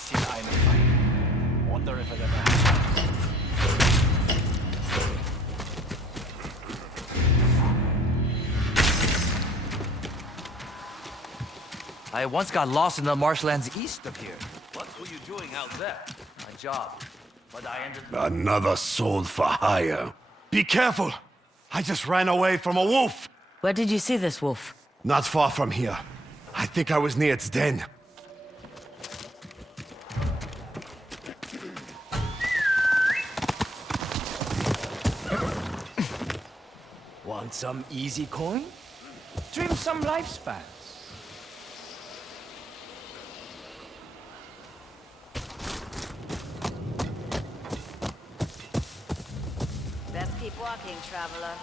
seen einen fight. Wonder if it ever happened. I once got lost in the marshlands east of here. What were you doing out there? My job. But I ended... Another soul for hire. Be careful! I just ran away from a wolf! Where did you see this wolf? Not far from here. I think I was near its den. Want some easy coin? Trim some lifespans. Best keep walking, traveler.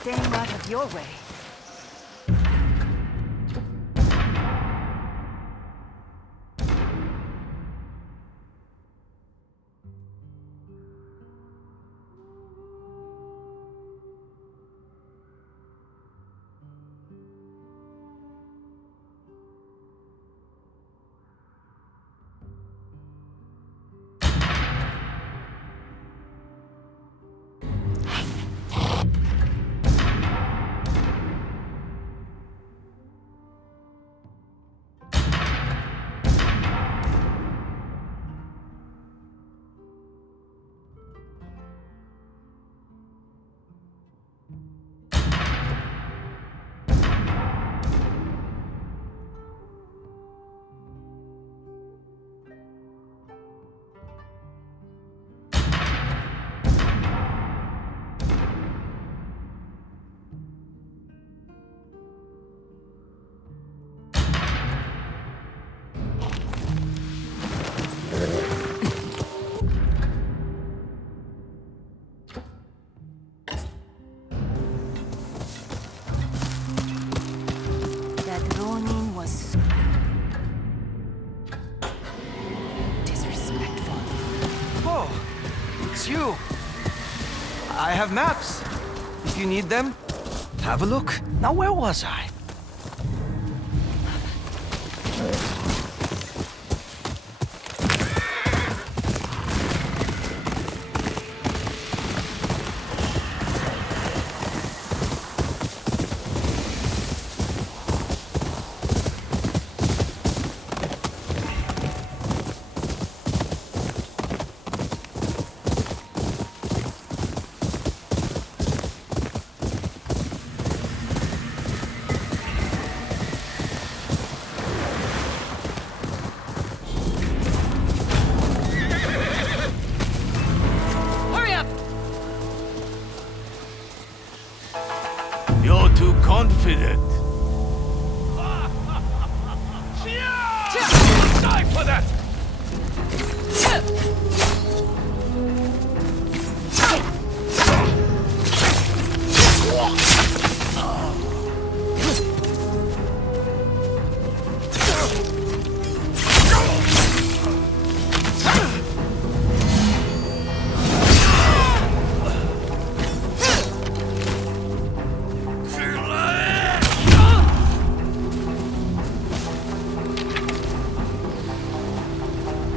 Staying out of your way. You. I have maps. If you need them, have a look. Now, where was I? You're too confident. Die for that!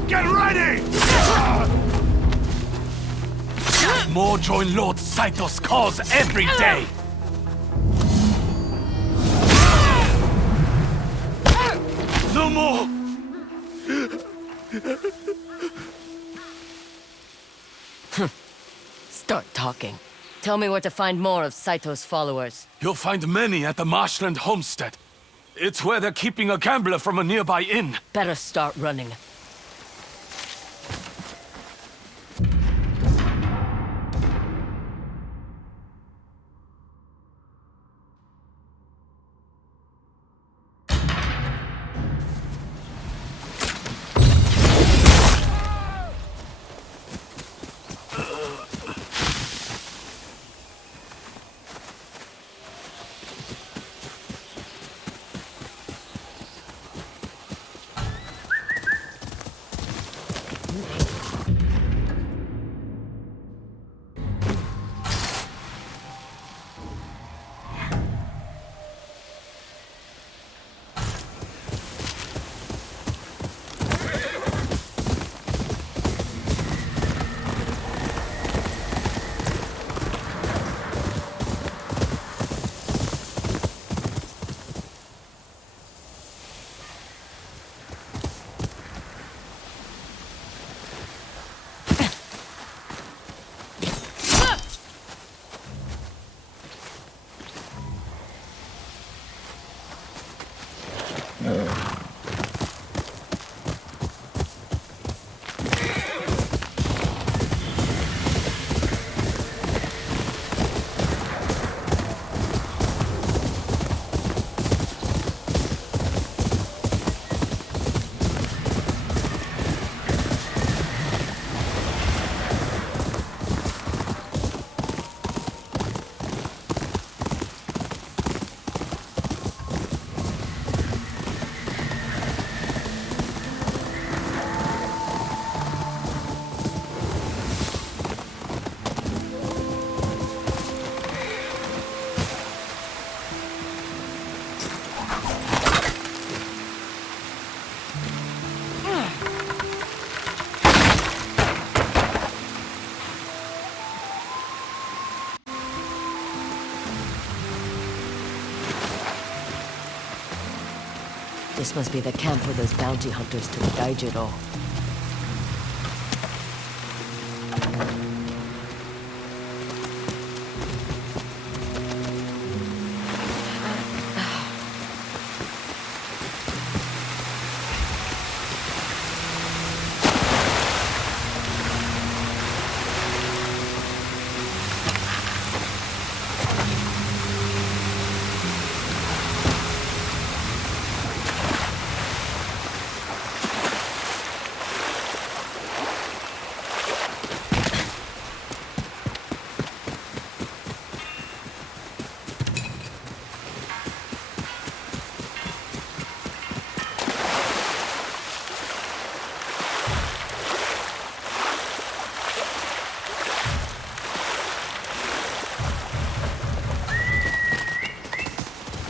Get ready! More join Lord Saito's cause every day! No more! Start talking. Tell me where to find more of Saito's followers. You'll find many at the Marshland homestead. It's where they're keeping a gambler from a nearby inn. Better start running. This must be the camp where those bounty hunters took Daijiro.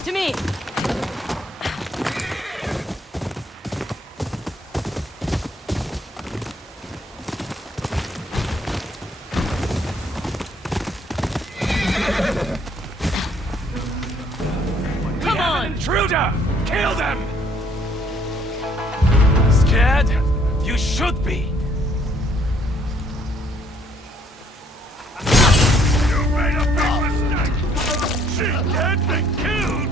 To me! Come on! Intruder! Kill them! Scared? You should be! You made a big mistake! She can't be killed!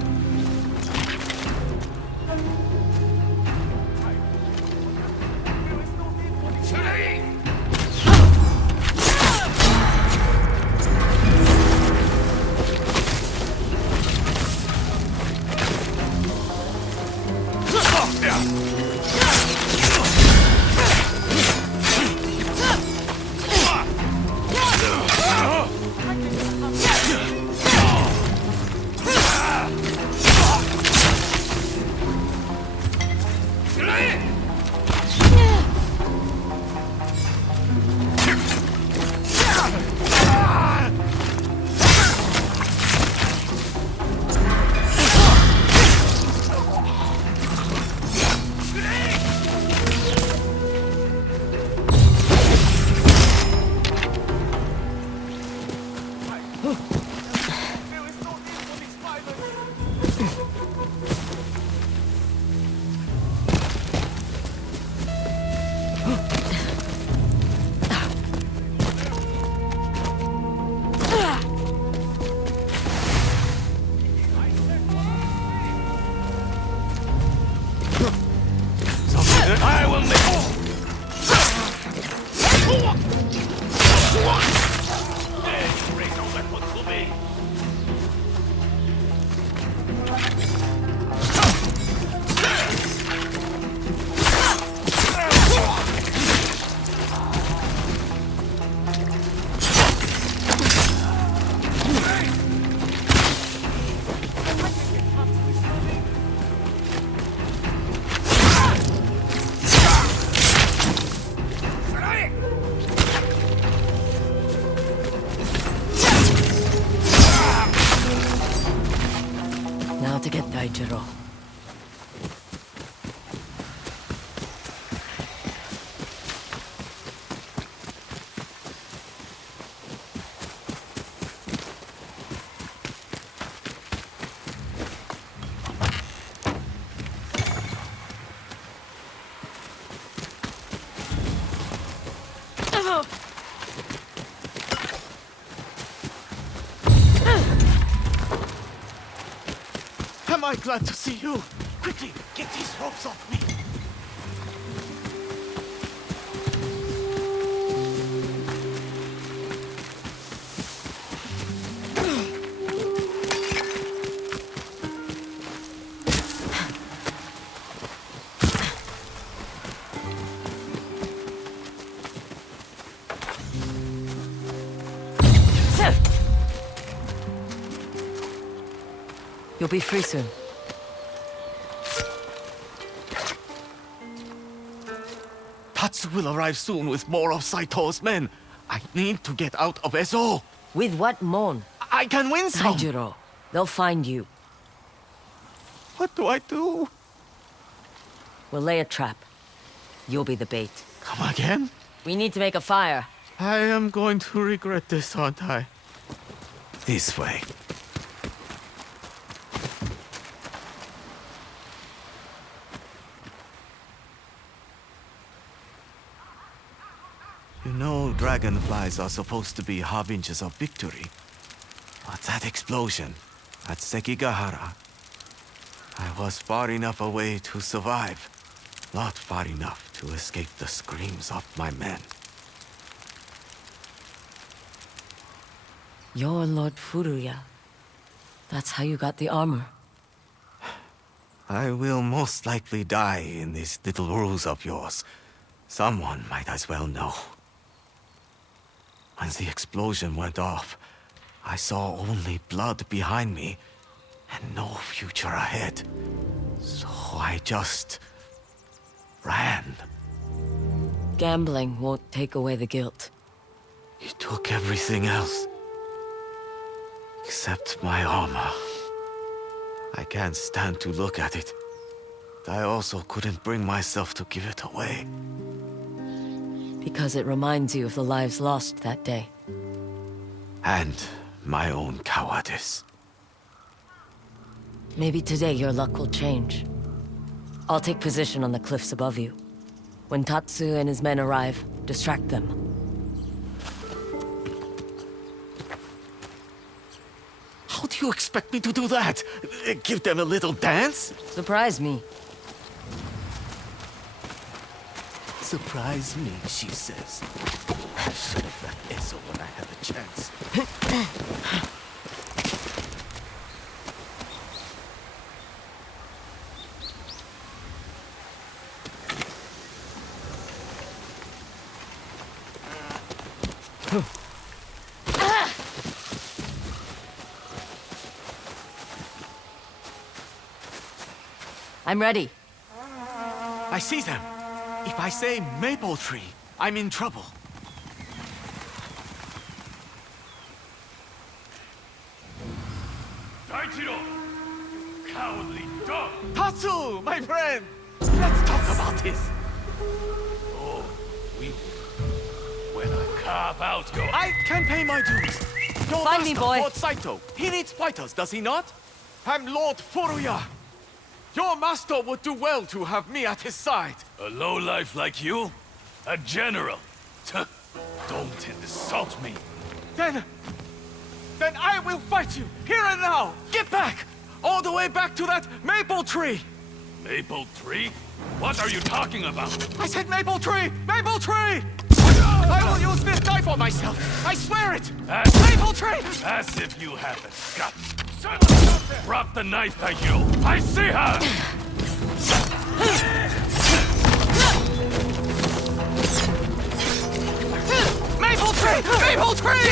I will make... Raise your weapon to me! Now to get Daijiro. Am I glad to see you? Quickly, get these ropes off me. You'll be free soon. Tatsu will arrive soon with more of Saito's men. I need to get out of Ezo. With what mon? I can win some. Daijiro. They'll find you. What do I do? We'll lay a trap. You'll be the bait. Come again? We need to make a fire. I am going to regret this, aren't I? This way. You know dragonflies are supposed to be harbingers of victory. But that explosion at Sekigahara, I was far enough away to survive. Not far enough to escape the screams of my men. You're Lord Furuya. That's how you got the armor. I will most likely die in this little ruse of yours. Someone might as well know. When the explosion went off, I saw only blood behind me and no future ahead. So I just ran. Gambling won't take away the guilt. You took everything else. Except my armor. I can't stand to look at it. I also couldn't bring myself to give it away. Because it reminds you of the lives lost that day. And my own cowardice. Maybe today your luck will change. I'll take position on the cliffs above you. When Tatsu and his men arrive, distract them. How do you expect me to do that? Give them a little dance? Surprise me. Surprise me, she says. I should have left Eso when I had the chance. I'm ready. I see them. If I say maple tree, I'm in trouble. Daichiro! Cowardly dog! Tatsu, my friend! Let's talk about this. Oh, we will. When I carve out your... I can pay my dues. Your Find me, master, boy. Lord Saito. He needs fighters, does he not? I'm Lord Furuya. Your master would do well to have me at his side. A lowlife like you? A general? Don't insult me. Then I will fight you, here and now! Get back! All the way back to that maple tree! Maple tree? What are you talking about? I said maple tree! Maple tree! I will use this knife on myself! I swear it! Maple tree! As if you have the guts. Drop the knife, Daichiro! I see her! Maple tree! Maple tree!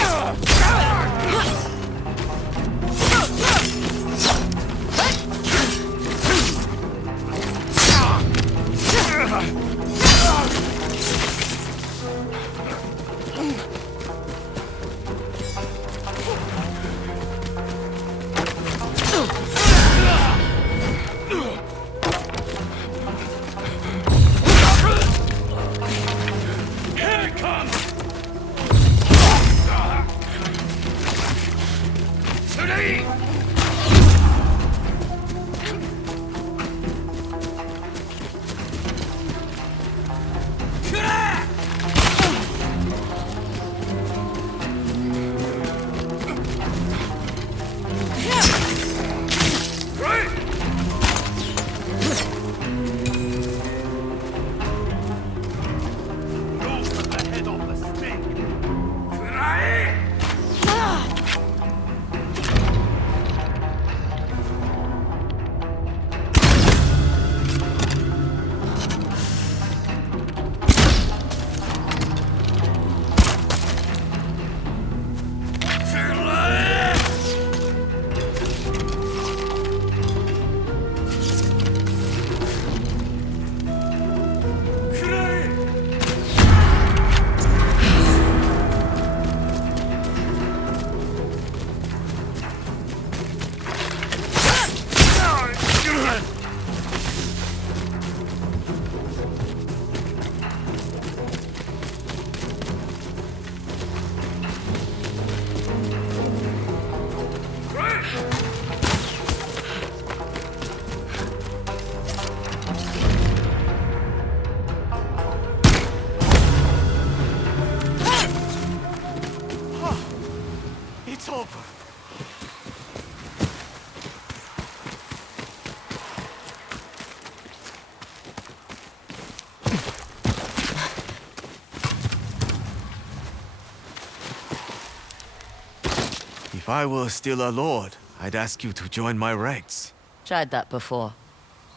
If I were still a lord, I'd ask you to join my ranks. Tried that before.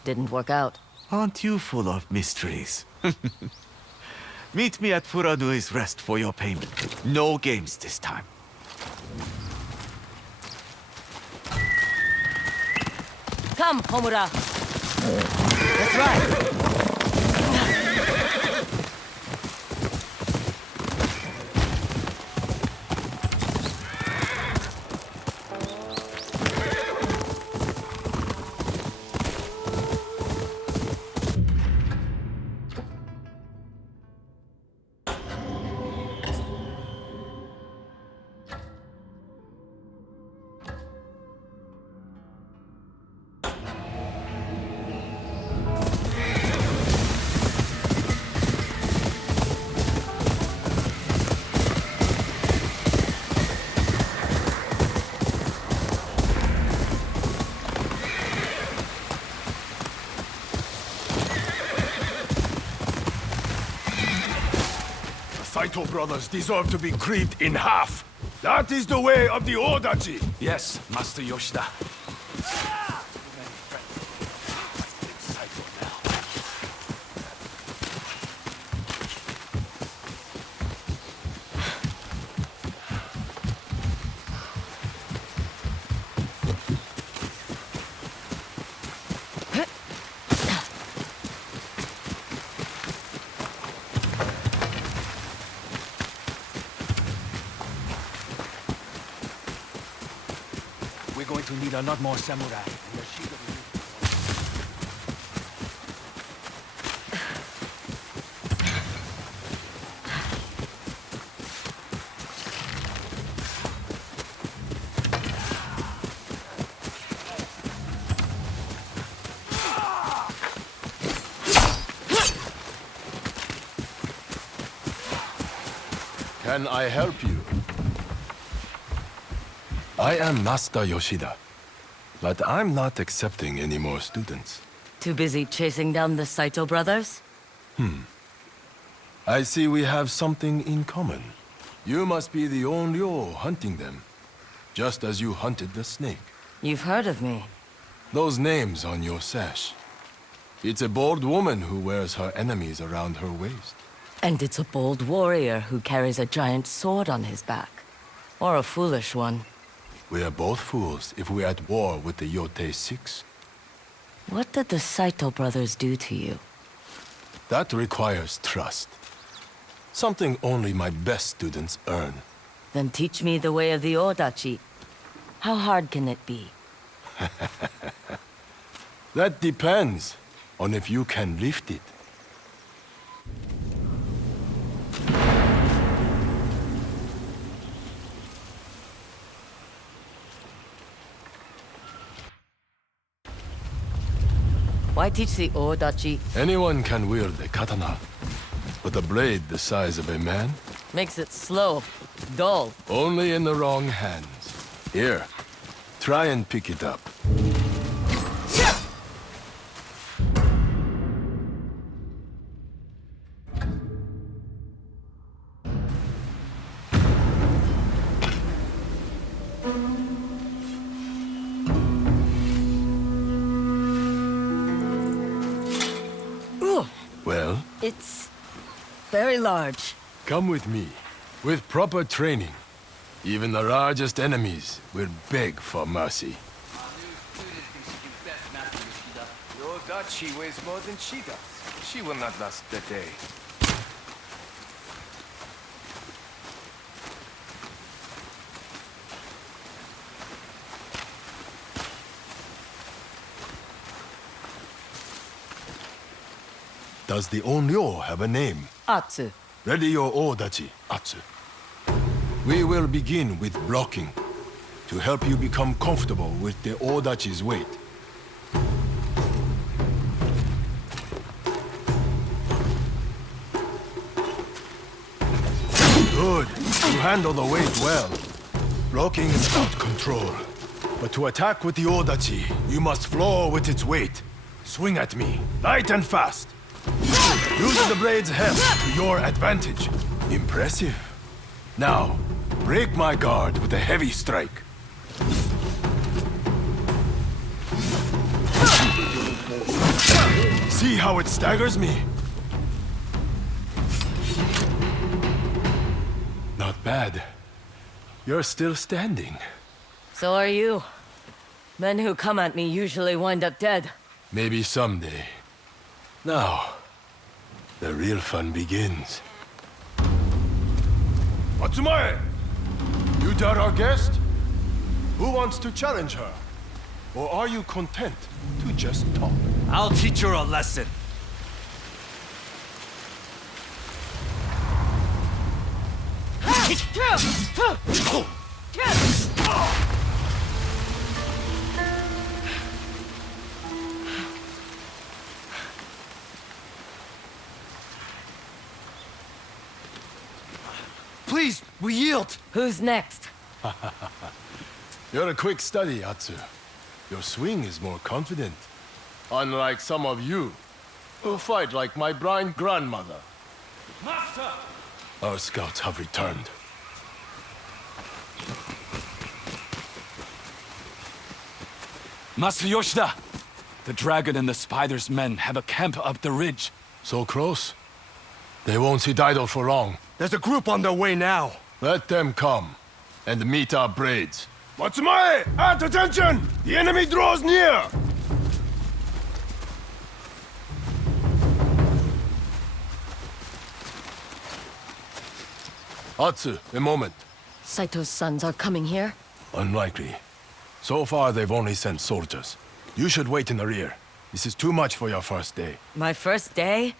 Didn't work out. Aren't you full of mysteries? Meet me at Furanui's Rest for your payment. No games this time. Come, Homura! That's right. Saito brothers deserve to be creeped in half. That is the way of the Odachi. Yes, Master Yoshida. We're going to need a lot more samurai. And the shield of Can I help you? I am Master Yoshida, but I'm not accepting any more students. Too busy chasing down the Saito brothers? I see we have something in common. You must be the Onryo hunting them, just as you hunted the snake. You've heard of me. Those names on your sash. It's a bold woman who wears her enemies around her waist. And it's a bold warrior who carries a giant sword on his back. Or a foolish one. We are both fools if we're at war with the Yōtei 6. What did the Saito brothers do to you? That requires trust. Something only my best students earn. Then teach me the way of the Odachi. How hard can it be? That depends on if you can lift it. Why teach the Odachi? Anyone can wield a katana, but a blade the size of a man? Makes it slow, dull. Only in the wrong hands. Here, try and pick it up. Well, It's very large. come with me. With proper training, even the largest enemies will beg for mercy. Yōdachi weighs more than she does. She will not last the day. Does the Onryo have a name? Atsu. Ready your Odachi, Atsu. We will begin with blocking, to help you become comfortable with the Odachi's weight. Good. You handle the weight well. Blocking is out control. But to attack with the Odachi, you must floor with its weight. Swing at me, light and fast. Use the blade's heft to your advantage. Impressive. Now, break my guard with a heavy strike. See how it staggers me? Not bad. You're still standing. So are you. Men who come at me usually wind up dead. Maybe someday. Now, the real fun begins. Atsumae! You doubt our guest? Who wants to challenge her? Or are you content to just talk? I'll teach her a lesson. Please, we yield. Who's next? You're a quick study, Atsu. Your swing is more confident. Unlike some of you, who fight like my blind grandmother. Master! Our scouts have returned. Master Yoshida! The dragon and the spider's men have a camp up the ridge. So close? They won't sit idle for long. There's a group on their way now. Let them come and meet our braids. Matsumae! At attention! The enemy draws near! Atsu, a moment. Saito's sons are coming here? Unlikely. So far, they've only sent soldiers. You should wait in the rear. This is too much for your first day. My first day?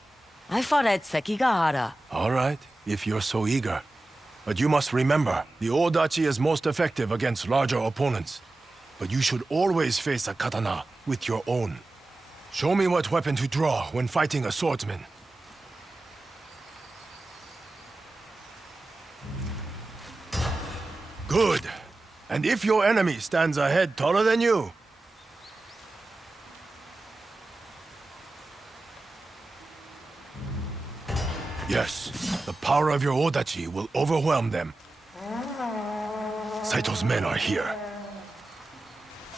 I fought at Sekigahara. All right, if you're so eager. But you must remember, the Odachi is most effective against larger opponents. But you should always face a katana with your own. Show me what weapon to draw when fighting a swordsman. Good. And if your enemy stands a head taller than you, yes, the power of your Odachi will overwhelm them. Saito's men are here.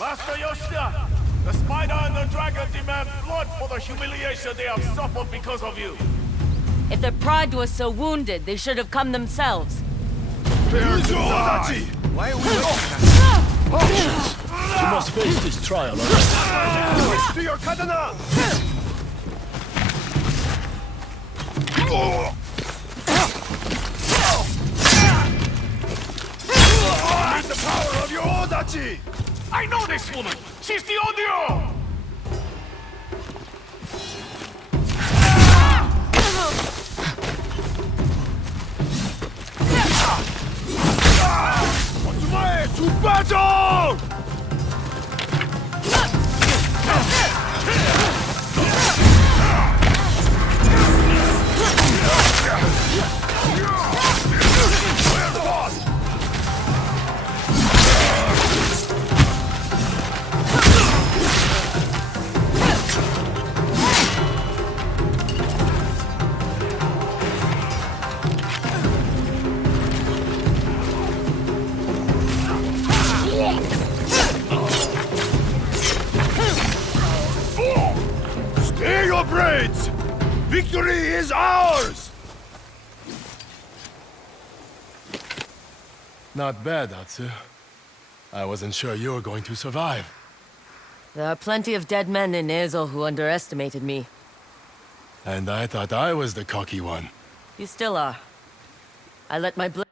Master Yoshida! The spider and the dragon demand blood for the humiliation they have suffered because of you! If their pride was so wounded, they should have come themselves. Use your Odachi! Why are we Options! You must face this trial alone. Switch to your katana! Meet the power of your Odachi! I know this woman! She's the Onryo! Matsumae, to battle! Stay your braids! Victory is ours! Not bad, Atsu. I wasn't sure you were going to survive. There are plenty of dead men in Ezo who underestimated me. And I thought I was the cocky one. You still are. I let my blade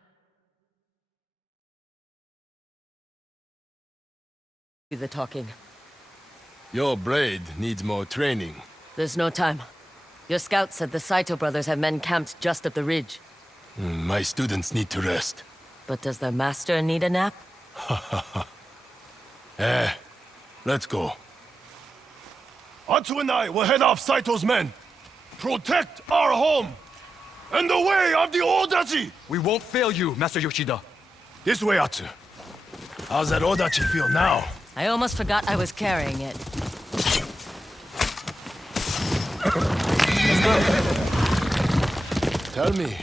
do the talking. Your braid needs more training. There's no time. Your scout said the Saito brothers have men camped just up the ridge. My students need to rest. But does their master need a nap? Let's go. Atsu and I will head off Saito's men. Protect our home! And the way of the Odachi! We won't fail you, Master Yoshida. This way, Atsu. How's that Odachi feel now? I almost forgot I was carrying it. Tell me,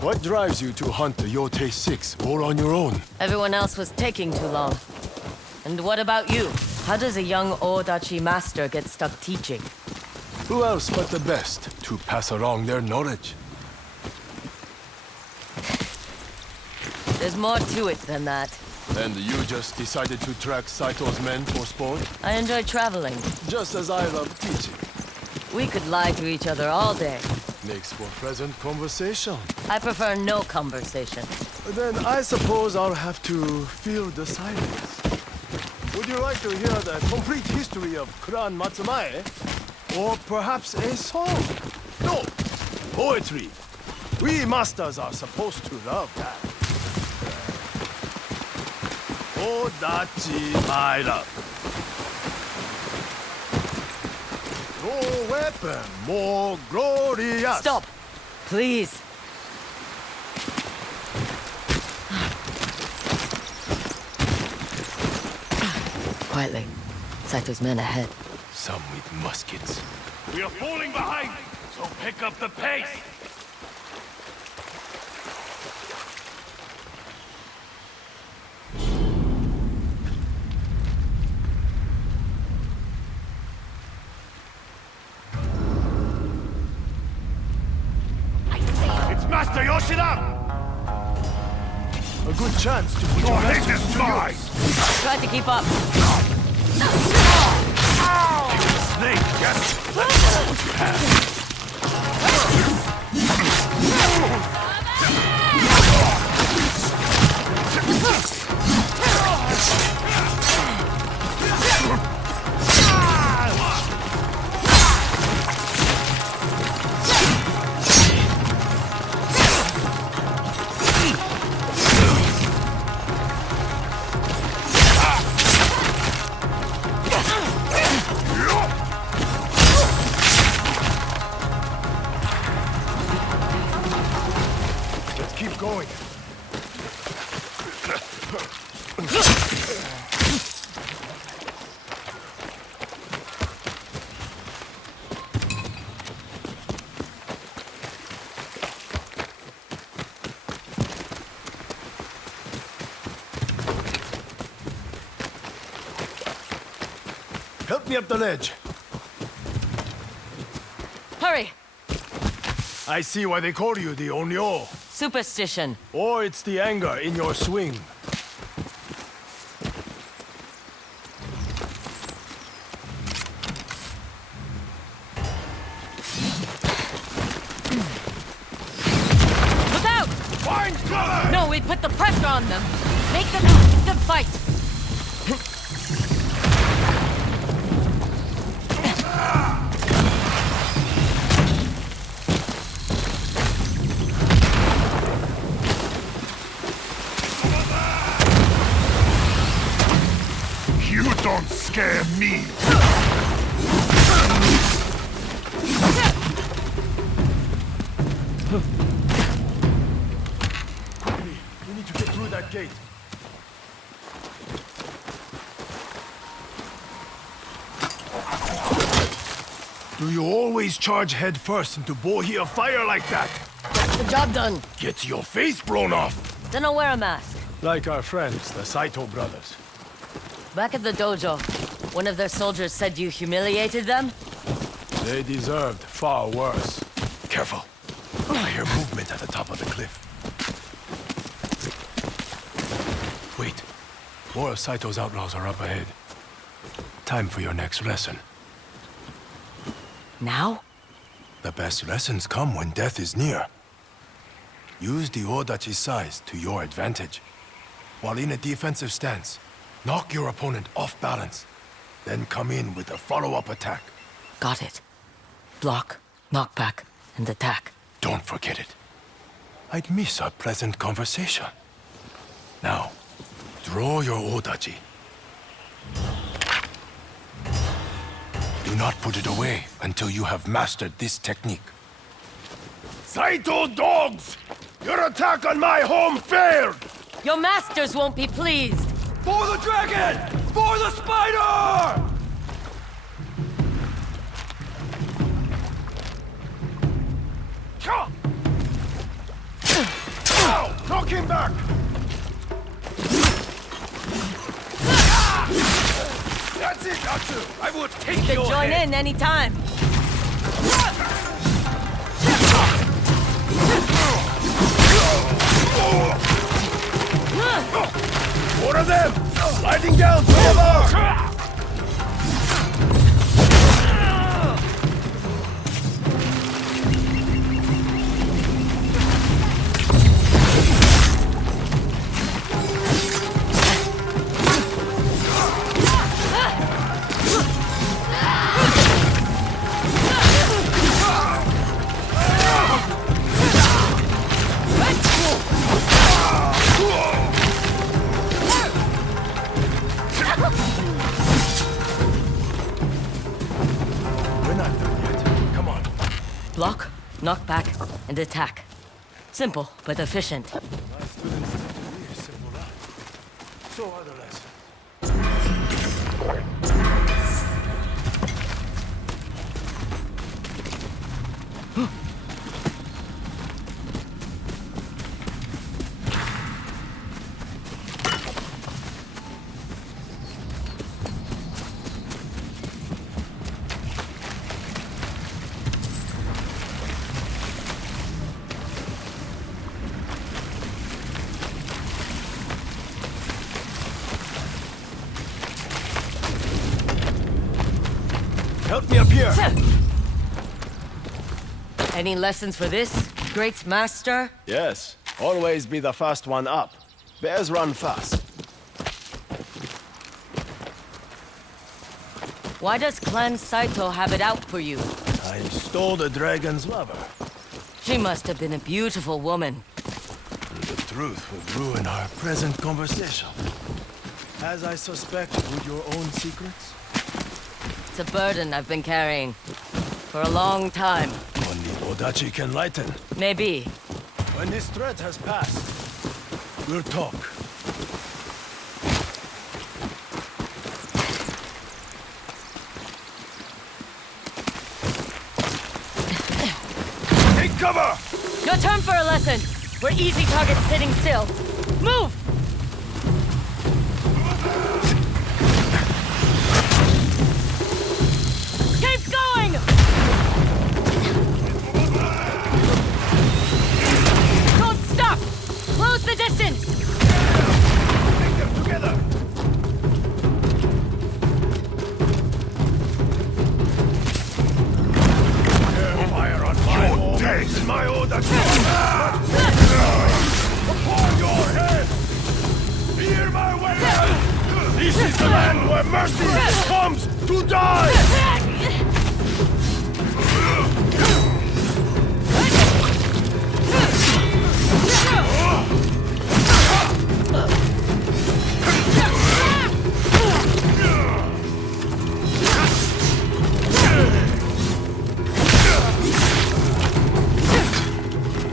what drives you to hunt the Yōtei 6 all on your own? Everyone else was taking too long. And what about you? How does a young Odachi master get stuck teaching? Who else but the best to pass along their knowledge? There's more to it than that. And you just decided to track Saito's men for sport? I enjoy traveling. Just as I love teaching. We could lie to each other all day. Makes for pleasant conversation. I prefer no conversation. Then I suppose I'll have to fill the silence. Would you like to hear the complete history of Kuran Matsumae? Or perhaps a song? No, poetry. We masters are supposed to love that. Odachi, my love. No weapon more glorious. Stop! Please. Quietly. Saito's men ahead. Some with muskets. We are falling behind, so pick up the pace. It's Master Yoshida! A good chance to put your lessons to use. Try to keep up. Snake, yes? Let's go what you have. Let's keep going. Help me up the ledge. Hurry! I see why they call you the Onyo. Superstition. Or it's the anger in your swing. Look out! Find cover! No, we put the pressure on them. Make them fight. You don't scare me! Quickly, we need to get through that gate. Do you always charge head first into bohi of fire like that? That's the job done. Get your face blown off! Then I'll wear a mask. Like our friends, the Saito brothers. Back at the dojo, one of their soldiers said you humiliated them? They deserved far worse. Careful. I hear movement at the top of the cliff. Wait. More of Saito's outlaws are up ahead. Time for your next lesson. Now? The best lessons come when death is near. Use the Odachi's size to your advantage. While in a defensive stance, knock your opponent off balance. Then come in with a follow-up attack. Got it. Block, knockback, and attack. Don't forget it. I'd miss our pleasant conversation. Now, draw your Odachi. Do not put it away until you have mastered this technique. Saito dogs! Your attack on my home failed! Your masters won't be pleased! For the dragon! For the spider! Ow! Knock him back! That's it, Natsu! I will take You your can join head. in anytime. Sliding down from above! Block, knock back, and attack. Simple, but efficient. So are the lessons. Help me up here! Any lessons for this, great master? Yes, always be the first one up. Bears run fast. Why does Clan Saito have it out for you? I stole the dragon's lover. She must have been a beautiful woman. The truth would ruin our present conversation. As I suspect, with your own secrets? It's a burden I've been carrying for a long time. Only Odachi can lighten. Maybe. When this threat has passed, we'll talk. Take cover! No time for a lesson. We're easy targets sitting still. Move! Keep going! Don't stop! Close the distance! Take them together! Fire on my Yōtei! My Odachi! Upon your head! Hear my way! This is the land where mercy comes to die!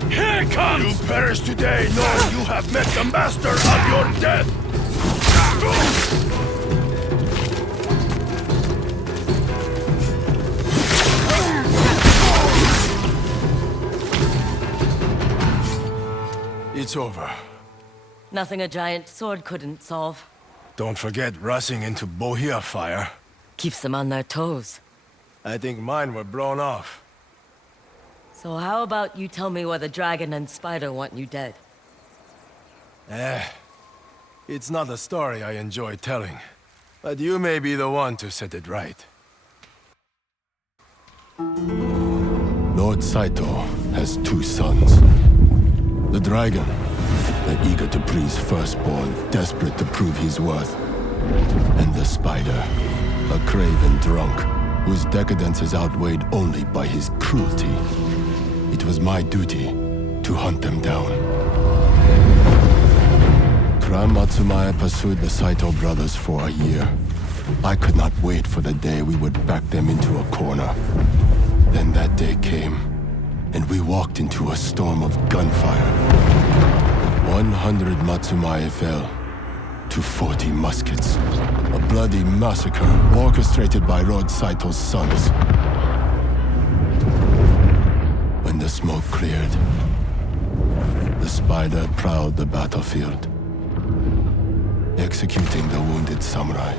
Here it comes! You perish today knowing you have met the master of your death! It's over. Nothing a giant sword couldn't solve. Don't forget rushing into Bohia fire. Keeps them on their toes. I think mine were blown off. So how about you tell me why the dragon and spider want you dead? It's not a story I enjoy telling. But you may be the one to set it right. Lord Saito has two sons. The dragon, eager to please firstborn, desperate to prove his worth. And the spider, a craven drunk, whose decadence is outweighed only by his cruelty. It was my duty to hunt them down. Clan Matsumaya pursued the Saito brothers for a year. I could not wait for the day we would back them into a corner. Then that day came, and we walked into a storm of gunfire. 100 Matsumaya fell to 40 muskets. A bloody massacre orchestrated by Lord Saito's sons. When the smoke cleared, the spider prowled the battlefield, executing the wounded samurai.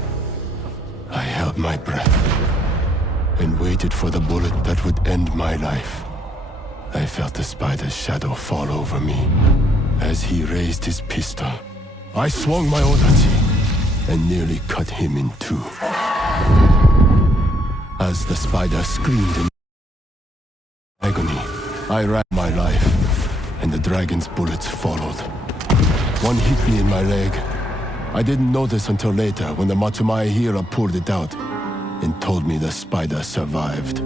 I held my breath and waited for the bullet that would end my life. I felt the spider's shadow fall over me. As he raised his pistol, I swung my Odachi and nearly cut him in two. As the spider screamed in agony, I ran my life, and the dragon's bullets followed. One hit me in my leg. I didn't notice until later when the Matsumaya healer pulled it out and told me the spider survived.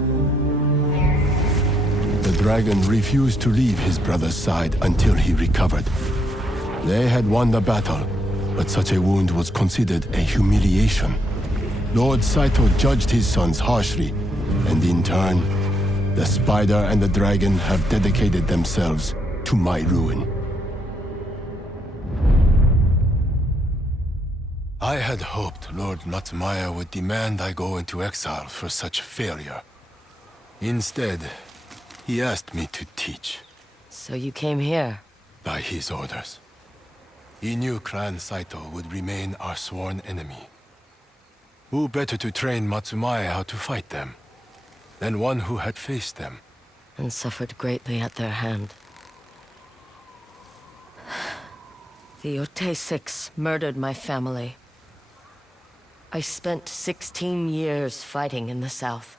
The dragon refused to leave his brother's side until he recovered. They had won the battle, but such a wound was considered a humiliation. Lord Saito judged his sons harshly, and in turn, the spider and the dragon have dedicated themselves to my ruin. I had hoped Lord Matsumaya would demand I go into exile for such failure. Instead, he asked me to teach. So you came here? By his orders. He knew Clan Saito would remain our sworn enemy. Who better to train Matsumaya how to fight them than one who had faced them? And suffered greatly at their hand. The Yōtei 6 murdered my family. I spent 16 years fighting in the south.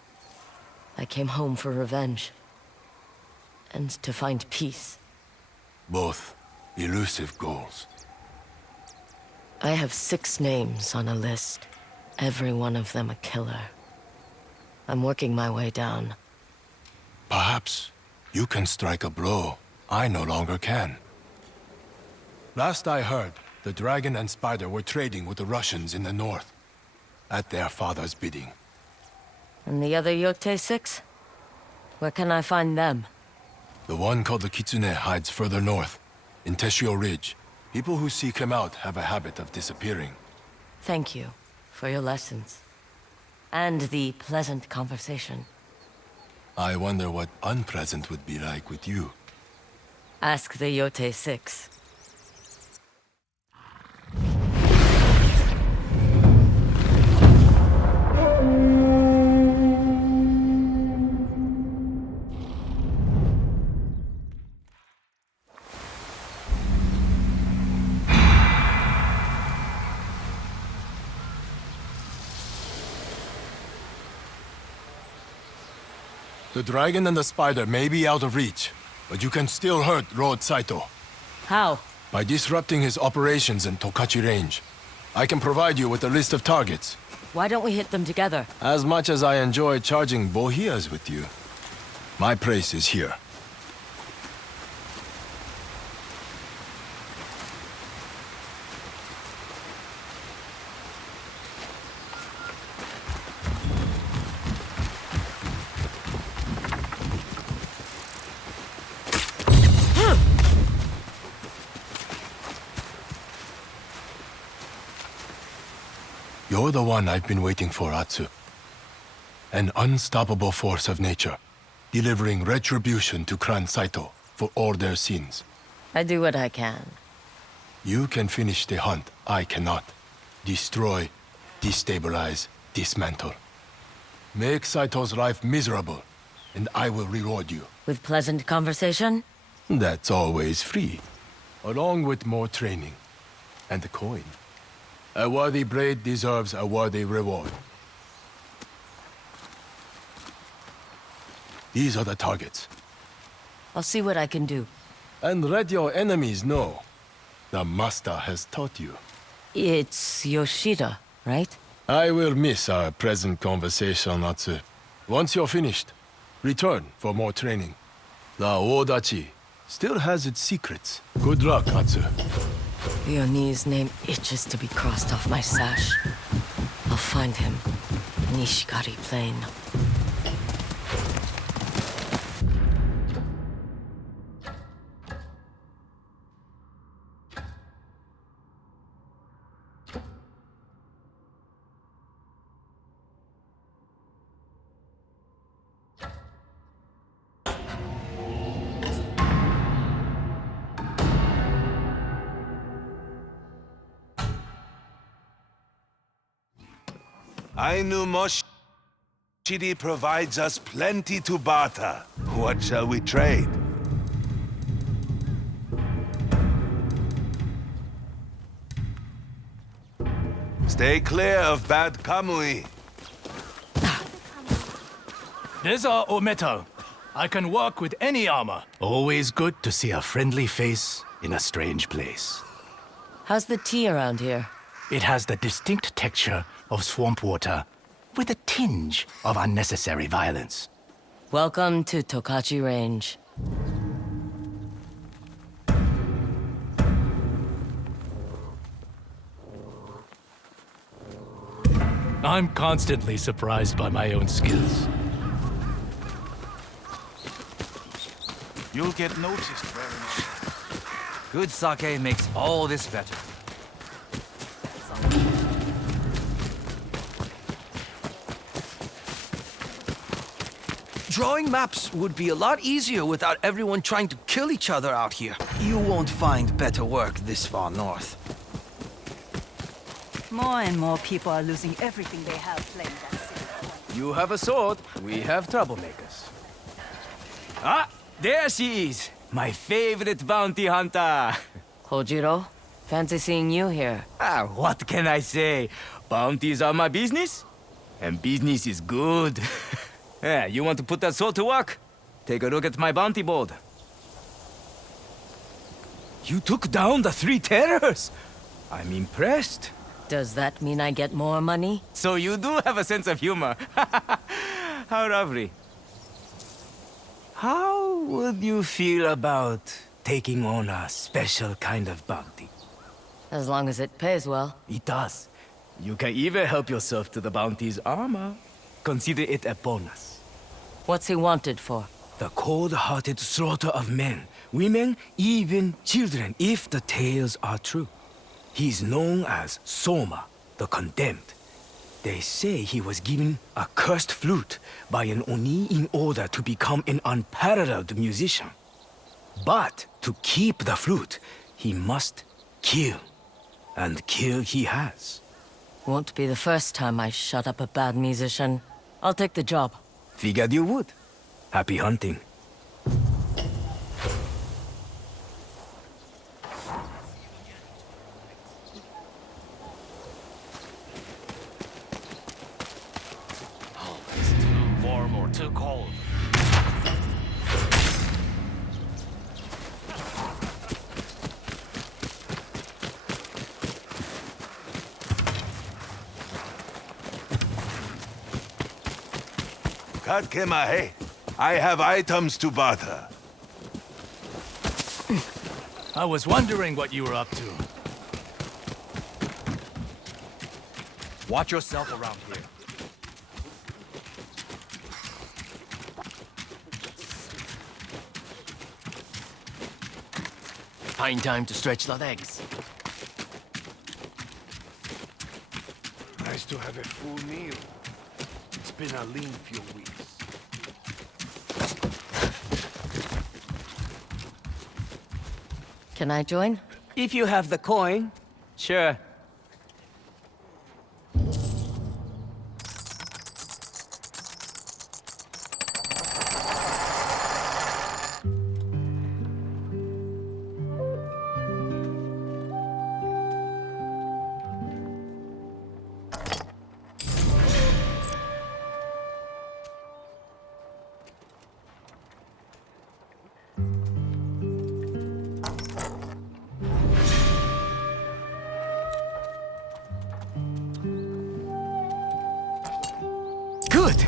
I came home for revenge. And to find peace. Both elusive goals. I have 6 names on a list. Every one of them a killer. I'm working my way down. Perhaps you can strike a blow I no longer can. Last I heard, the dragon and spider were trading with the Russians in the north. At their father's bidding. And the other Yōtei 6? Where can I find them? The one called the Kitsune hides further north, in Teshio Ridge. People who seek him out have a habit of disappearing. Thank you for your lessons. And the pleasant conversation. I wonder what unpleasant would be like with you. Ask the Yōtei 6. The dragon and the spider may be out of reach, but you can still hurt Lord Saito. How? By disrupting his operations in Tokachi Range. I can provide you with a list of targets. Why don't we hit them together? As much as I enjoy charging bohias with you, my place is here. You're the one I've been waiting for, Atsu. An unstoppable force of nature, delivering retribution to Clan Saito for all their sins. I do what I can. You can finish the hunt, I cannot. Destroy, destabilize, dismantle. Make Saito's life miserable, and I will reward you. With pleasant conversation? That's always free. Along with more training. And a coin. A worthy blade deserves a worthy reward. These are the targets. I'll see what I can do. And let your enemies know. The master has taught you. It's Yoshida, right? I will miss our present conversation, Atsu. Once you're finished, return for more training. The Odachi still has its secrets. Good luck, Atsu. Yoni's name itches to be crossed off my sash. I'll find him in Ishikari Plain. Ainu Moshiri provides us plenty to barter. What shall we trade? Stay clear of bad Kamui. These are Ometo. I can work with any armor. Always good to see a friendly face in a strange place. How's the tea around here? It has the distinct texture of swamp water, with a tinge of unnecessary violence. Welcome to Tokachi Range. I'm constantly surprised by my own skills. You'll get noticed very much. Good sake makes all this better. Drawing maps would be a lot easier without everyone trying to kill each other out here. You won't find better work this far north. More and more people are losing everything they have playing that city. You have a sword, we have troublemakers. Ah, there she is! My favorite bounty hunter! Kojiro, fancy seeing you here. Ah, what can I say? Bounties are my business, and business is good. Yeah, you want to put that sword to work? Take a look at my bounty board. You took down the 3 terrors! I'm impressed. Does that mean I get more money? So you do have a sense of humor. How lovely. How would you feel about taking on a special kind of bounty? As long as it pays well. It does. You can even help yourself to the bounty's armor. Consider it a bonus. What's he wanted for? The cold-hearted slaughter of men, women, even children, if the tales are true. He's known as Soma, the Condemned. They say he was given a cursed flute by an Oni in order to become an unparalleled musician. But to keep the flute, he must kill. And kill he has. Won't be the first time I shut up a bad musician. I'll take the job. Figured you would. Happy hunting. Oh, it's too warm or too cold. Katkemahe, I have items to barter. I was wondering what you were up to. Watch yourself around here. Fine time to stretch the legs. Nice to have a full meal. It's been a lean few weeks. Can I join? If you have the coin, sure. Good!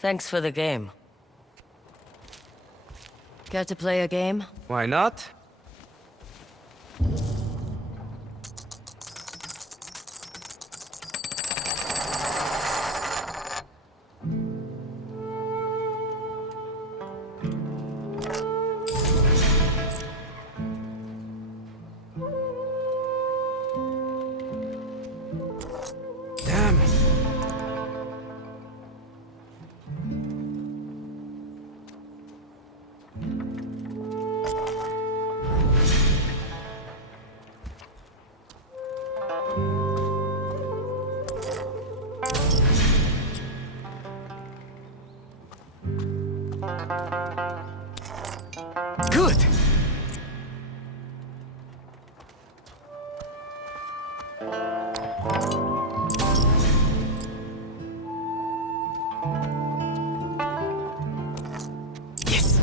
Thanks for the game. Care to play a game? Why not? Damn. Good. Yes.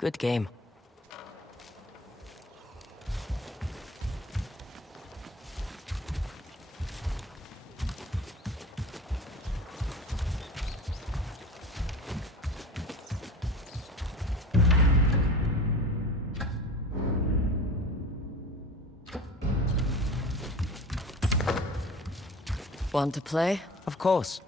Good game. Want to play? Of course.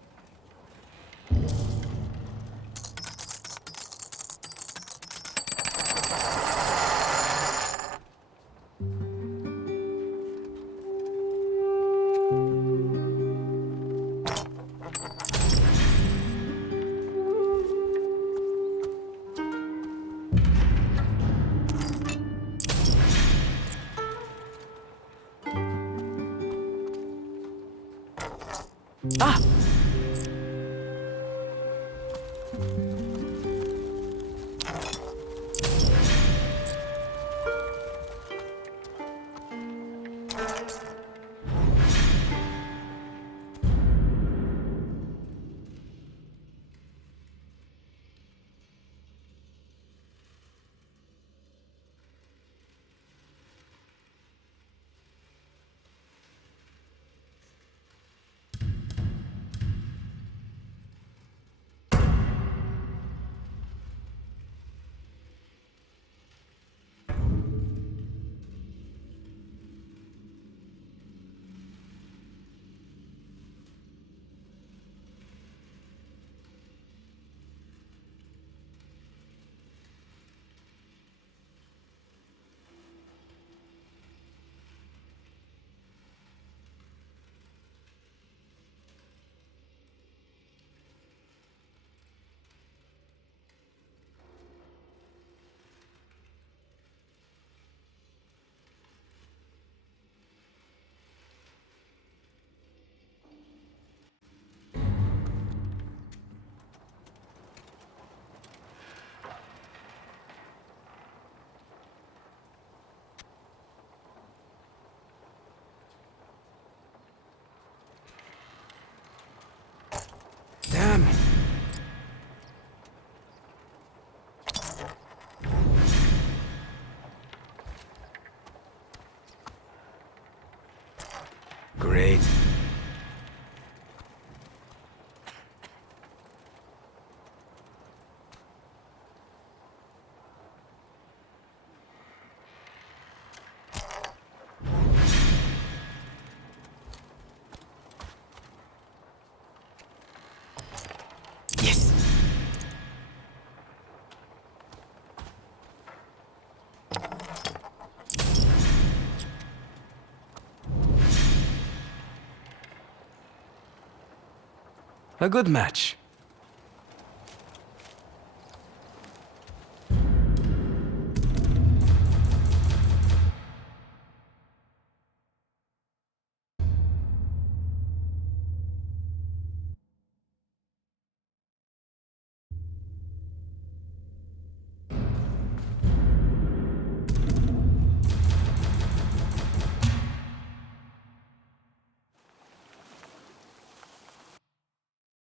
Ah! Damn. Great. Yes. A good match.